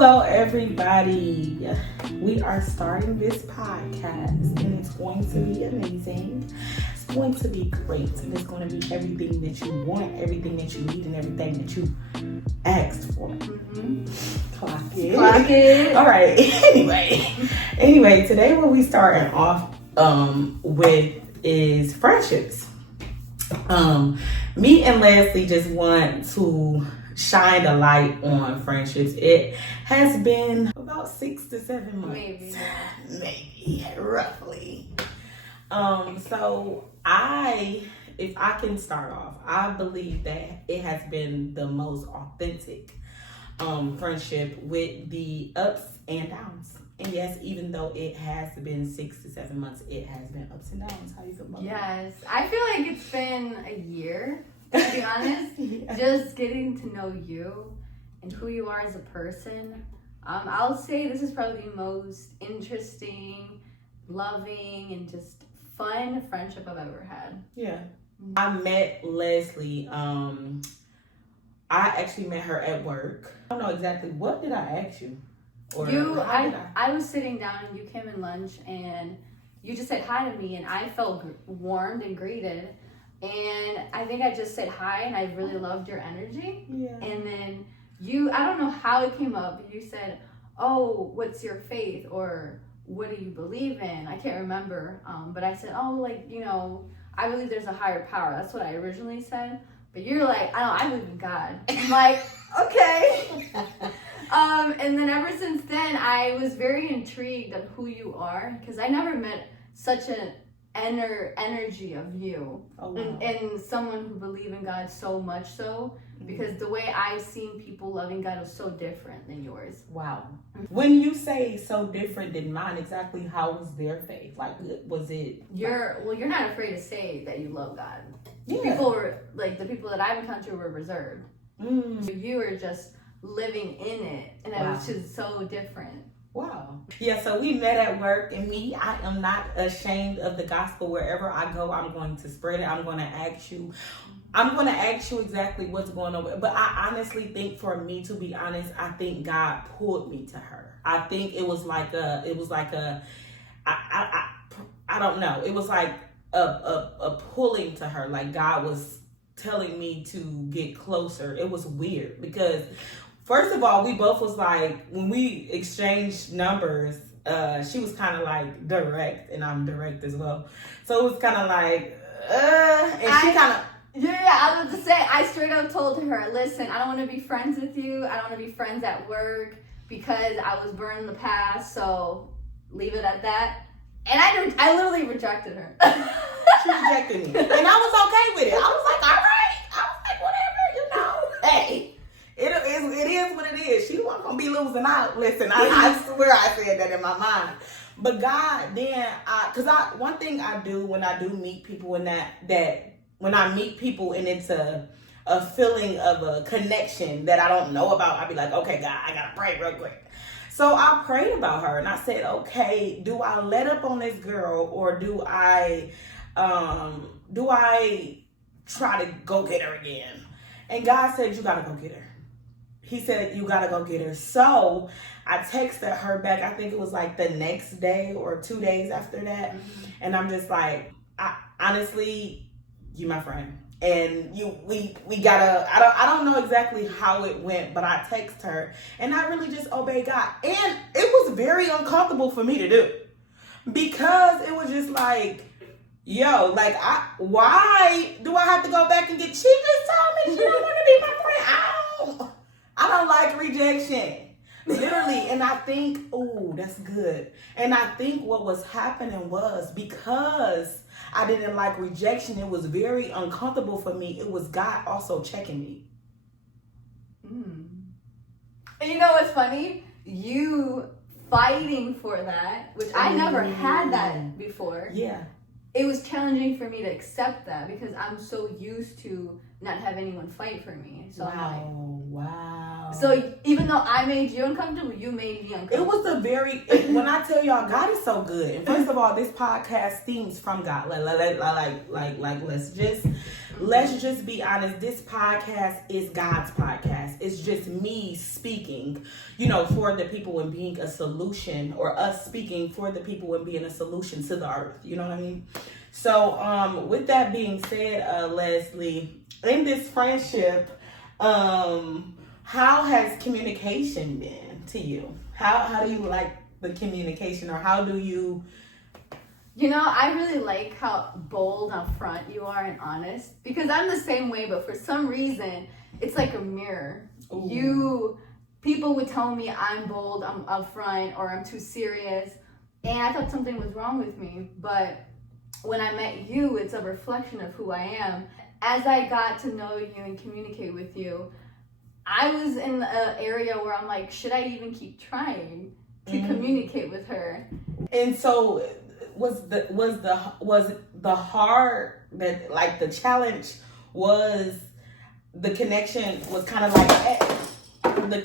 Hello, everybody. We are starting this podcast, and it's going to be amazing. It's going to be great, and it's going to be everything that you want, everything that you need, and everything that you asked for. Clock it. Clock it. All right. Anyway, today what we starting off with is friendships. Me and Leslie just want to shine a light on friendships. It has been about 6 to 7 months. Maybe, roughly. So if I can start off, I believe that it has been the most authentic friendship with the ups and downs. And yes, even though it has been 6 to 7 months, it has been ups and downs. How you feel about that? Yes, I feel like it's been a year, to be honest. Yeah. Just getting to know you and who you are as a person. I'll say this is probably the most interesting, loving, and just fun friendship I've ever had. Yeah. I met Leslie. I actually met her at work. I don't know exactly. What did I ask you? I was sitting down and you came in lunch and you just said hi to me and I felt warmed and greeted. And I think I just said hi and I really loved your energy. Yeah. And then I don't know how it came up. You said, oh, what's your faith? Or what do you believe in? I can't remember. But I said, I believe there's a higher power. That's what I originally said. But you're like, I believe in God. I'm like, okay. And then ever since then, I was very intrigued of who you are because I never met such an energy of you. Oh, wow. and someone who believed in God so much so, because the way I've seen people loving God was so different than yours. Wow. When you say so different than mine, exactly how was their faith? Like, was it? You're not afraid to say that you love God. Yeah. People were like, the people that I've encountered were reserved. You were just living in it, and that was just so different. Wow. Yeah, so we met at work, and I am not ashamed of the gospel. Wherever I go, I'm going to spread it. I'm going to ask you exactly what's going on. But I honestly think, for me, to be honest, I think God pulled me to her. I think it was like I don't know. It was like a pulling to her. Like God was telling me to get closer. It was weird because, first of all, we both was like, when we exchanged numbers, she was kind of like direct, and I'm direct as well. So it was kind of like, and she kind of. Yeah, I was about to say, I straight up told her, listen, I don't want to be friends with you. I don't want to be friends at work because I was burned in the past. So leave it at that. And I literally rejected her. She rejected me, and I was okay with it. I was like, all right. I was like, whatever, Hey. It is what it is. She wasn't gonna be losing out. Listen, I swear I said that in my mind. But God, then, one thing I do when I do meet people, and that when I meet people and it's a feeling of a connection that I don't know about, I be like, okay, God, I gotta pray real quick. So I prayed about her and I said, okay, do I let up on this girl, or do I try to go get her again? And God said, you gotta go get her. He said, you gotta go get her. So I texted her back. I think it was like the next day or 2 days after that. And I'm just like, honestly, you my friend. And we gotta, I don't know exactly how it went, but I text her and I really just obeyed God. And it was very uncomfortable for me to do, because it was just like, yo, like, why do I have to go back and get? She just told me she don't want to be my friend. I don't like rejection, literally. And I think, oh, that's good. And I think what was happening was, because I didn't like rejection, it was very uncomfortable for me. It was God also checking me. And you know what's funny? You fighting for that, which I never had that before. Yeah. It was challenging for me to accept that because I'm so used to not have anyone fight for me. So wow. So even though I made you uncomfortable, you made me uncomfortable. It was when I tell y'all, God is so good. And first of all, this podcast stems from God. Like let's just Let's just be honest. This podcast is God's podcast. It's just me speaking, for the people and being a solution, or us speaking for the people and being a solution to the earth. You know what I mean? So, with that being said, Leslie, in this friendship, how has communication been to you? How do you like the communication, or how do you... I really like how bold up front you are and honest, because I'm the same way, but for some reason, it's like a mirror. People would tell me I'm bold, I'm upfront, or I'm too serious, and I thought something was wrong with me, but when I met you, it's a reflection of who I am. As I got to know you and communicate with you, I was in an area where I'm like, should I even keep trying to communicate with her? And so was the hard, that like the challenge was the connection was kind of like the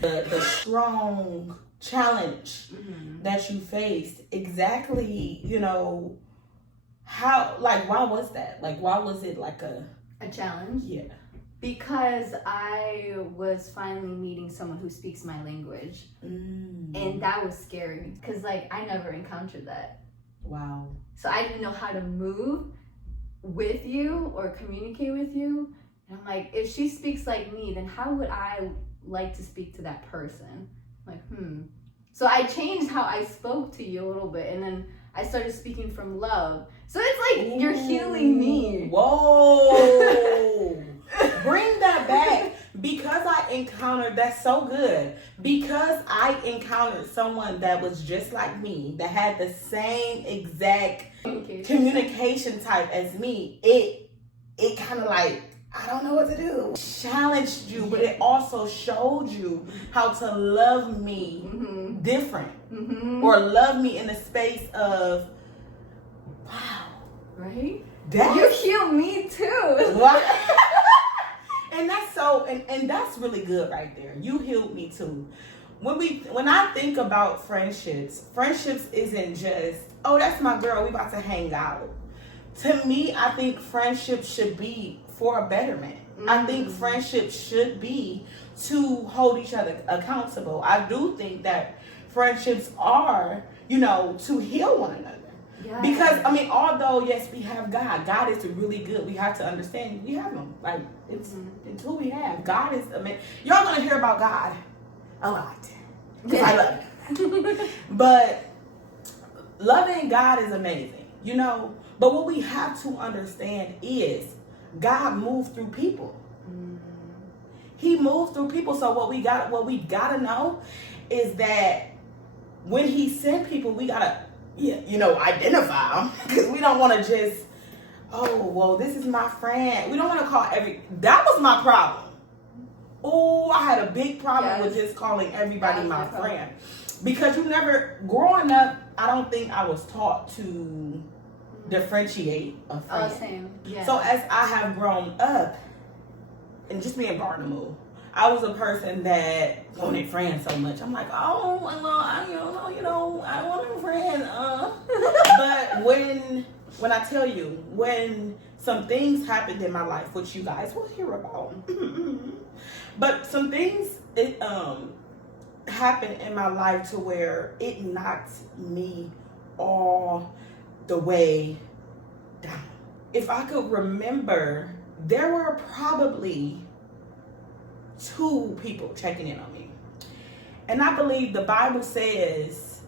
the strong challenge that you faced, exactly, how, like, why was that? Like, why was it like a challenge? Yeah. Because I was finally meeting someone who speaks my language. And that was scary, because like I never encountered that. Wow. So I didn't know how to move with you or communicate with you. And I'm like, if she speaks like me, then how would I like to speak to that person? I'm like, So I changed how I spoke to you a little bit, and then I started speaking from love. So it's like you're healing me. Whoa. Bring that back. Because I encountered, that's so good. Because I encountered someone that was just like me, that had the same exact communication type as me, it kind of like, I don't know what to do. Challenged you, but it also showed you how to love me different. Or love me in the space of, wow. Right? You heal me too. What? And that's so, and that's really good right there. You healed me too. When I think about friendships isn't just, oh, that's my girl, we about to hang out. To me, I think friendships should be for a betterment. I think friendships should be to hold each other accountable. I do think that friendships are, to heal one another. Yeah. Because, although, yes, we have God is really good. We have to understand we have him. Like, it's who we have. God is, y'all going to hear about God a lot. Because I love him. But loving God is amazing, But what we have to understand is God moved through people. He moved through people. So what we got to know is that when he sent people, we got to, identify them, because we don't want to just, oh, well, this is my friend. We don't want to call that was my problem. Oh, I had a big problem with just calling everybody my friend. Because growing up, I don't think I was taught to differentiate a friend. Oh, same. Yeah. So as I have grown up, and just being Barnum, I was a person that wanted friends so much. I'm like, oh, well, I want a friend. But when I tell you, when some things happened in my life, which you guys will hear about, but some things happened in my life to where it knocked me all the way down. If I could remember, there were probably 2 people checking in on me. And I believe the Bible says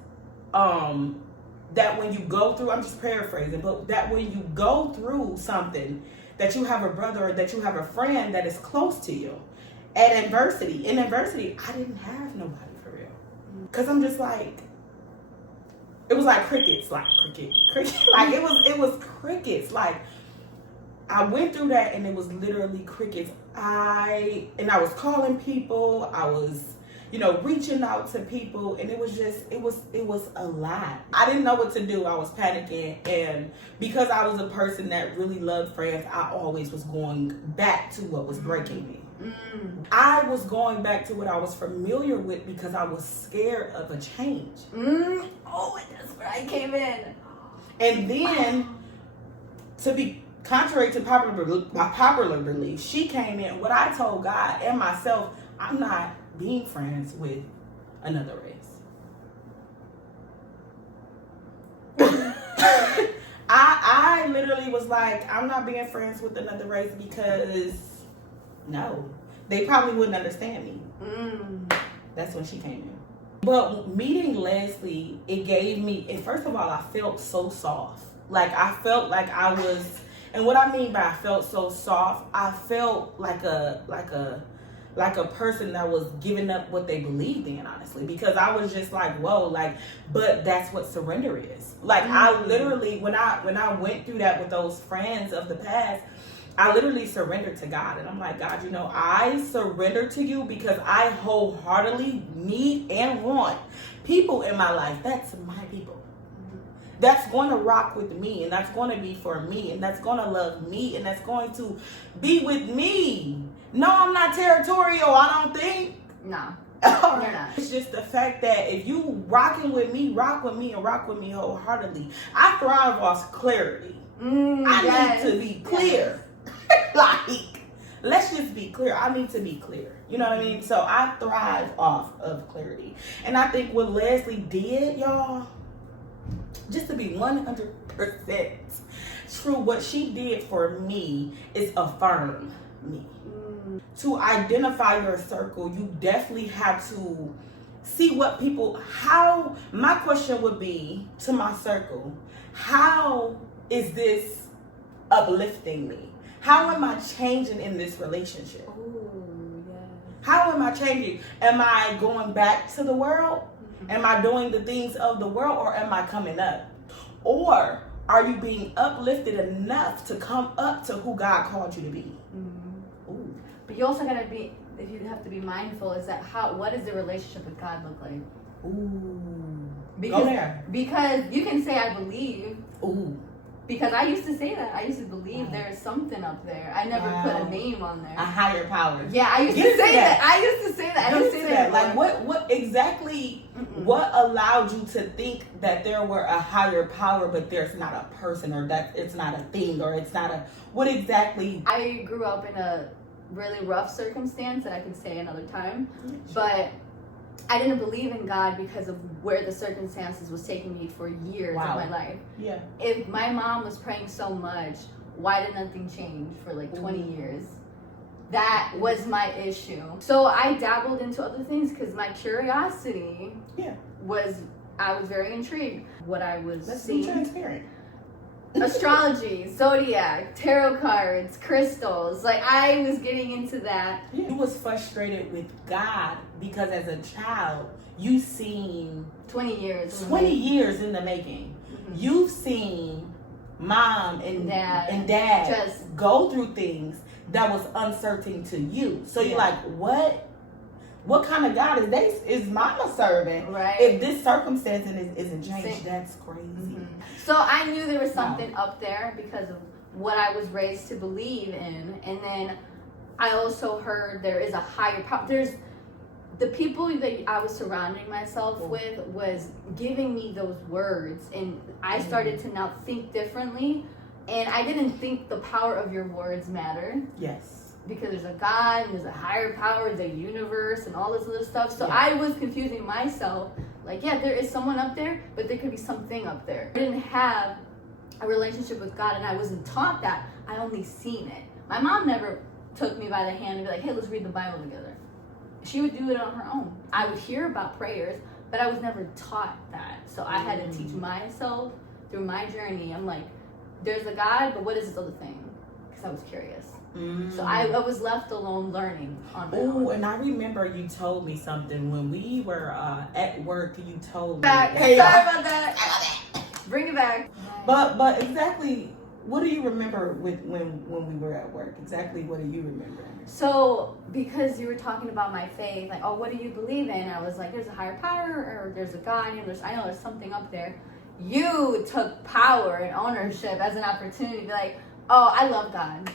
that when you go through, I'm just paraphrasing, but that when you go through something, that you have a brother or that you have a friend that is close to you. In adversity, I didn't have nobody for real. Because I'm just like, it was like crickets, like cricket. Like it was crickets. Like I went through that and it was literally crickets. I was calling people, I was, reaching out to people, and it was a lot. I didn't know what to do. I was panicking, and because I was a person that really loved friends, I always was going back to what was breaking me. I was going back to what I was familiar with because I was scared of a change. Oh, that's where I came in. And then, to be contrary to popular belief, she came in. What I told God and myself, I'm not being friends with another race. I literally was like, I'm not being friends with another race because no, they probably wouldn't understand me. That's when she came in. But meeting Leslie, it gave me, and first of all, I felt so soft. Like I felt like I was, and what I mean by I felt so soft, I felt like a person that was giving up what they believed in, honestly, because I was just like, whoa, like, but that's what surrender is. Like I literally, when I went through that with those friends of the past, I literally surrendered to God. And I'm like, God, I surrender to you because I wholeheartedly need and want people in my life. That's my people. That's going to rock with me, and that's going to be for me, and that's going to love me, and that's going to be with me. No, I'm not territorial, I don't think. No. You're not. It's just the fact that if you rocking with me, rock with me, and rock with me wholeheartedly. I thrive off clarity. I need to be clear. Like, let's just be clear. I need to be clear. You know what I mean? So I thrive off of clarity. And I think what Leslie did, y'all, just to be 100% true, what she did for me is affirm me. To identify your circle, you definitely have to see what people, how, my question would be to my circle, how is this uplifting me? How am I changing in this relationship? Ooh, yeah. How am I changing? Am I going back to the world? Am I doing the things of the world, or am I coming up? Or are you being uplifted enough to come up to who God called you to be? Ooh. But you also gotta be, if you have to be mindful, is that what does the relationship with God look like? Ooh. Because you can say I believe. Ooh. Because I used to say that. I used to believe there is something up there. I never put a name on there. A higher power. Yeah, I used to say that. I used to say that. I don't say that anymore. Like what exactly, what allowed you to think that there were a higher power, but there's not a person, or that it's not a thing, or it's not a, what exactly? I grew up in a really rough circumstance that I could say another time, but I didn't believe in God because of where the circumstances was taking me for years of my life. Yeah. If my mom was praying so much, why did nothing change for like 20 years? That was my issue. So I dabbled into other things because my curiosity was, I was very intrigued. What I was seeing. Let's be transparent. Astrology, zodiac, tarot cards, crystals. Like I was getting into that. You was frustrated with God because as a child, you've seen 20 years. 20 years in the making. You've seen mom and dad just go through things that was uncertain to you. So you're like, what kind of God is mama serving? Right. If this circumstance isn't changed, that's crazy. So I knew there was something up there because of what I was raised to believe in. And then I also heard there is a higher power. There's the people that I was surrounding myself with was giving me those words. And I started to now think differently. And I didn't think the power of your words matter. Yes. Because there's a God, and there's a higher power, the universe, and all this other stuff. So I was confusing myself. Like, there is someone up there, but there could be something up there. I didn't have a relationship with God, and I wasn't taught that. I only seen it. My mom never took me by the hand and be like, hey, let's read the Bible together. She would do it on her own. I would hear about prayers, but I was never taught that. So I had to teach myself through my journey. I'm like, there's a God, but what is this other thing? Because I was curious. So I was left alone learning on my own. Oh, and I remember you told me something when we were at work. You told me. Sorry about that. Bring it back. But exactly, what do you remember with when we were at work? Exactly, what do you remember? So because you were talking about my faith, like, oh, what do you believe in? I was like, there's a higher power, or there's a God. I know there's something up there. You took power and ownership as an opportunity to be like, oh, I love God.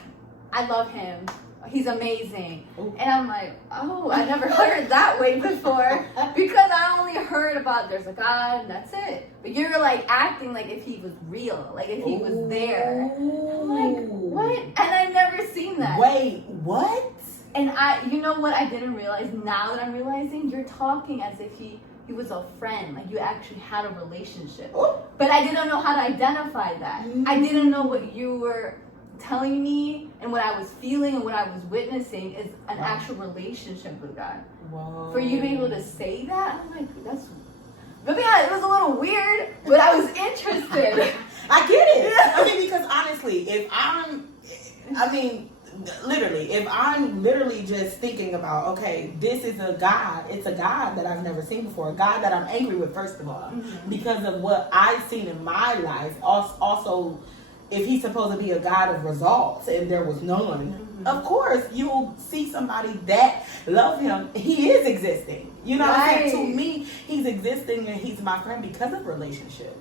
I love him. he's amazing. Ooh. And I'm like, oh, I never heard it that way before, because I only heard about there's a God and that's it. But you're like acting like if he was real, like if he was there. I'm like, what? And I've never seen that. Wait, what? And you know what I didn't realize, now that I'm realizing, you're talking as if he was a friend, like you actually had a relationship. Ooh. But I didn't know how to identify that. I didn't know what you were telling me and what I was feeling and what I was witnessing is an actual relationship with God. Whoa. For you to be able to say that, I'm like, that's, but yeah, it was a little weird, but I was interested. I get it. I mean, because honestly, if I'm literally just thinking about, okay, this is a God, it's a God that I've never seen before, a God that I'm angry with, first of all, because of what I've seen in my life. Also, if he's supposed to be a God of results and there was none, of course you'll see somebody that love him. He is existing. You know what I'm saying? To me, he's existing and he's my friend because of relationship.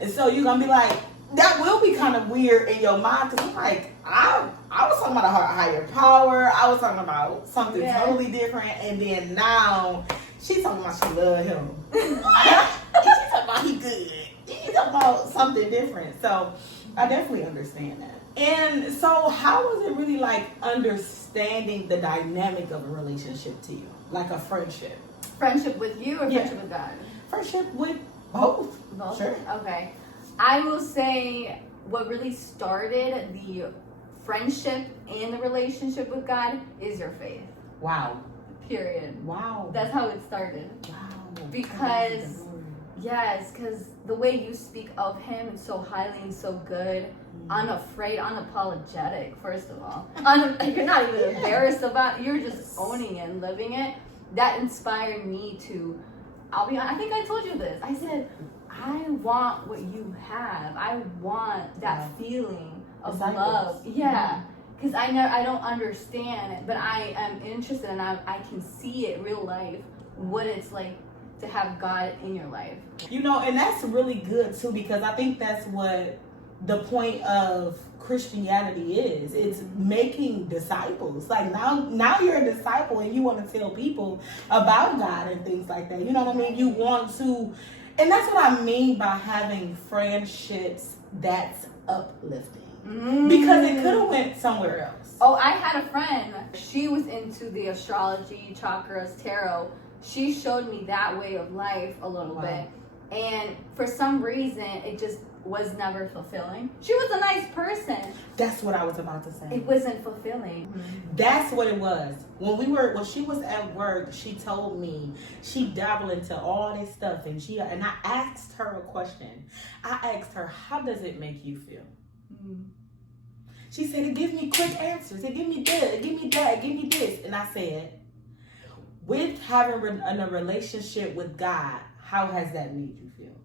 And so you're going to be like, that will be kind of weird in your mind, because I'm like, I was talking about a higher power. I was talking about something totally different. And then now she's talking about she love him. She's talking about he good. She's talking about something different. So I definitely understand that. And so how was it really like understanding the dynamic of a relationship to you? Like a friendship? Friendship with you or friendship with God? Friendship with both. Both? Sure. Okay. I will say what really started the friendship and the relationship with God is your faith. Wow. Period. Wow. That's how it started. Wow. Because, yes, because the way you speak of him is so highly and so good, unafraid, unapologetic, first of all. You're not even embarrassed about it. You're just owning it and living it. That inspired me to, I'll be honest, I think I told you this. I said, I want what you have. I want that feeling of love. Yeah. Because I don't understand it, but I am interested and I can see it real life, what it's like to have God in your life. You know, and that's really good too, because I think that's what the point of Christianity is. It's making disciples. Like now you're a disciple and you want to tell people about God and things like that. You know what I mean? You want to, and that's what I mean by having friendships that's uplifting. Because it could have went somewhere else. Oh, I had a friend. She was into the astrology, chakras, tarot. She showed me that way of life a little bit. And for some reason, it just was never fulfilling. She was a nice person. That's what I was about to say. It wasn't fulfilling. That's what it was. When she was at work, she told me she dabbled into all this stuff, and I asked her a question. I asked her, how does it make you feel? She said, it gives me quick answers. It gives me this, it gives me that, it gives me this. And I said, with having a relationship with God, how has that made you feel?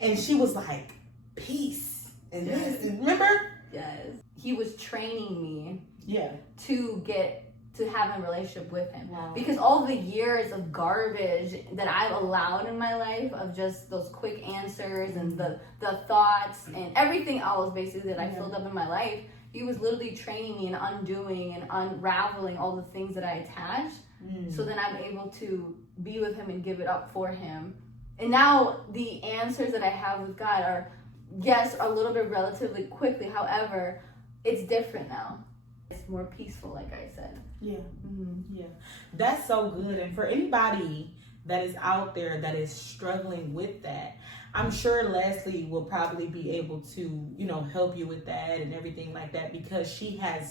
And she was like, peace. And this, remember? Yes. He was training me to get to have a relationship with him. Wow. Because all the years of garbage that I've allowed in my life, of just those quick answers and the thoughts and everything else basically that I filled up in my life, he was literally training me and undoing and unraveling all the things that I attached. So then I'm able to be with him and give it up for him. And now the answers that I have with God are, yes, a little bit relatively quickly. However, it's different now. It's more peaceful, like I said. Yeah. That's so good. And for anybody that is out there that is struggling with that, I'm sure Leslie will probably be able to, help you with that and everything like that, because she had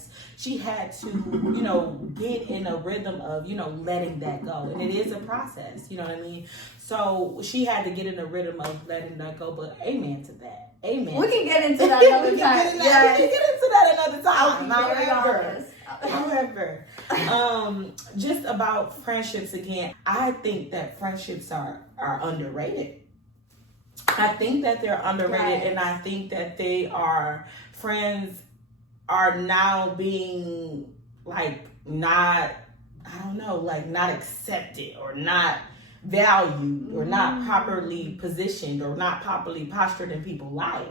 to, get in a rhythm of, letting that go. And it is a process, you know what I mean? So she had to get in a rhythm of letting that go, but amen to that. Amen. We can get into that another time. We can get into that another time. However, just about friendships again, I think that friendships are underrated. I think that they're underrated, and I think that friends are now being not accepted or not valued or not properly positioned or not properly postured in people's life.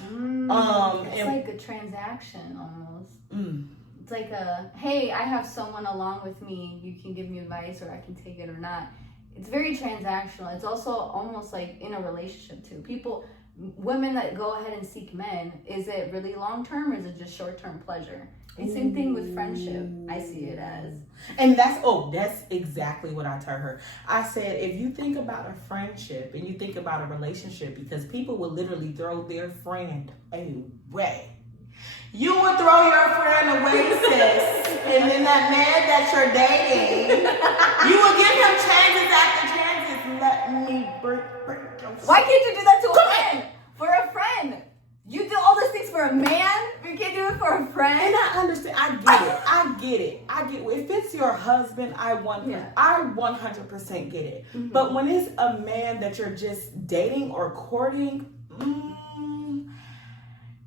It's like a transaction almost. It's like hey, I have someone along with me, you can give me advice or I can take it or not. It's very transactional. It's also almost like in a relationship too. Women that go ahead and seek men, is it really long term or is it just short term pleasure? And same thing with friendship, I see it as. And that's exactly what I told her. I said, if you think about a friendship and you think about a relationship, because people will literally throw their friend away. You would throw your friend away, sis, and then that man that you're dating, you would give him chances after chances. Let me break your. Why can't you do that to a friend? For a friend. You do all these things for a man, you can't do it for a friend. And I understand. I get it. If it's your husband, I 100% get it. Mm-hmm. But when it's a man that you're just dating or courting,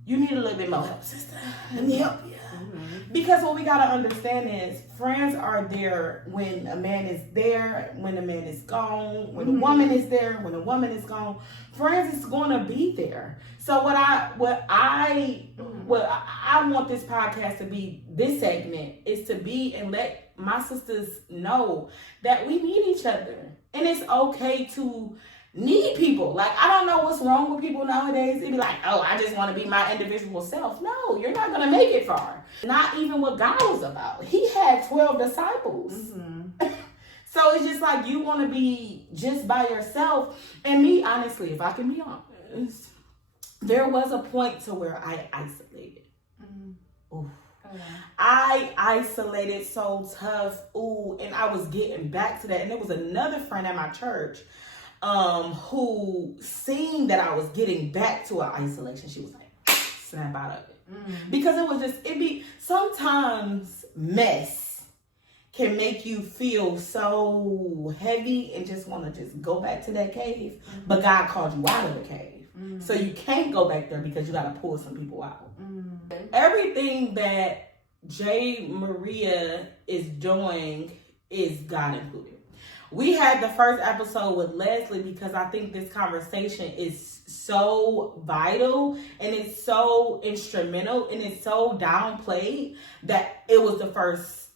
you need a little bit more help, sister. Let me help you. Mm-hmm. Because what we gotta understand is friends are there when a man is there, when a man is gone, when a woman is there, when a woman is gone. Friends is gonna be there. So what I want this podcast to be, this segment is to be and let my sisters know that we need each other. And it's okay to need people. Like, I don't know what's wrong with people nowadays. It'd be like, oh, I just want to be my individual self. No, you're not going to make it far. Not even what God was about. He had 12 disciples. Mm-hmm. So it's just like you want to be just by yourself. And me, honestly, if I can be honest, there was a point to where I isolated. Mm-hmm. Oof. Okay. I isolated so tough. Ooh, and I was getting back to that. And there was another friend at my church who seen that I was getting back to an isolation. She was like, snap out of it. Mm-hmm. Because it was just, sometimes mess can make you feel so heavy and just want to just go back to that cave. Mm-hmm. But God called you out of the cave. Mm-hmm. So you can't go back there because you got to pull some people out. Mm-hmm. Everything that J.Maria is doing is God included. We had the first episode with Leslie because I think this conversation is so vital and it's so instrumental and it's so downplayed that it was the first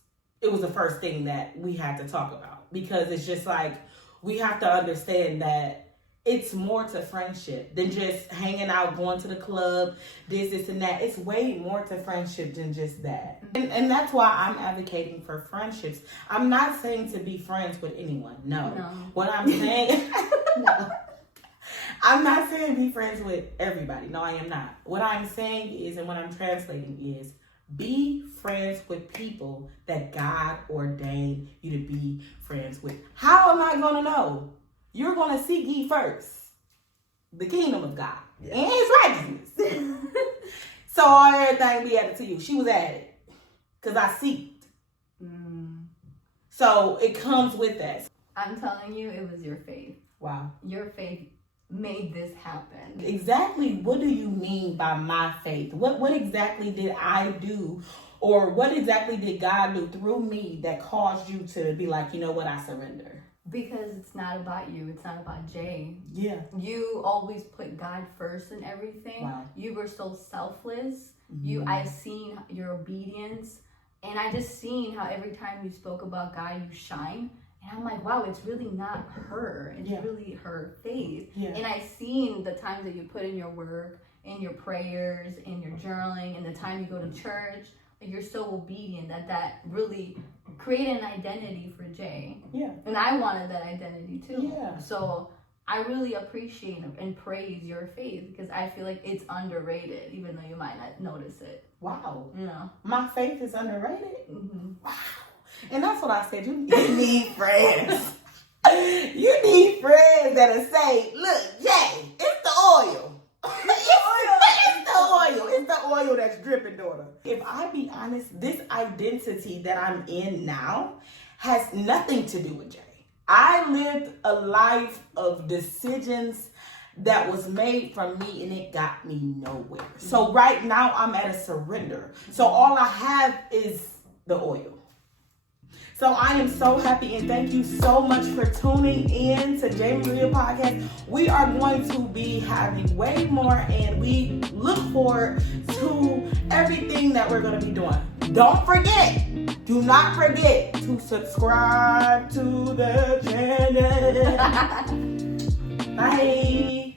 thing that we had to talk about, because it's just like we have to understand that it's more to friendship than just hanging out, going to the club, this and that. It's way more to friendship than just that. And that's why I'm advocating for friendships. I'm not saying to be friends with anyone. No. What I'm saying... No. I'm not saying be friends with everybody. No, I am not. What I'm saying is, and what I'm translating is, be friends with people that God ordained you to be friends with. How am I going to know? You're going to seek ye first the kingdom of God and his righteousness. So all everything be added to you. She was added because I seeked. So it comes with that. I'm telling you, it was your faith. Wow. Your faith made this happen. Exactly. What do you mean by my faith? What exactly did I do? Or what exactly did God do through me that caused you to be like, you know what, I surrender? Because it's not about you. It's not about Jay. Yeah. You always put God first in everything. Wow. You were so selfless. Mm-hmm. I've seen your obedience. And I just seen how every time you spoke about God, you shine. And I'm like, wow, it's really not her. It's really her faith. Yeah. And I've seen the times that you put in your work, in your prayers, in your journaling, and the time you go to church. Like, you're so obedient that really created an identity for Jay. Yeah. And I wanted that identity too. Yeah. So I really appreciate and praise your faith because I feel like it's underrated, even though you might not notice it. Wow. You know? My faith is underrated? Mm-hmm. Wow. And that's what I said. You need friends. You need friends that'll say, look, Jay, it's the oil. It's the oil that's dripping, daughter. If I be honest, this identity that I'm in now has nothing to do with Jay. I lived a life of decisions that was made from me and it got me nowhere. So right now I'm at a surrender. So all I have is the oil. So I am so happy and thank you so much for tuning in to J.Maria Podcast. We are going to be having way more and we look forward to everything that we're going to be doing. Don't forget, do not forget to subscribe to the channel. Bye.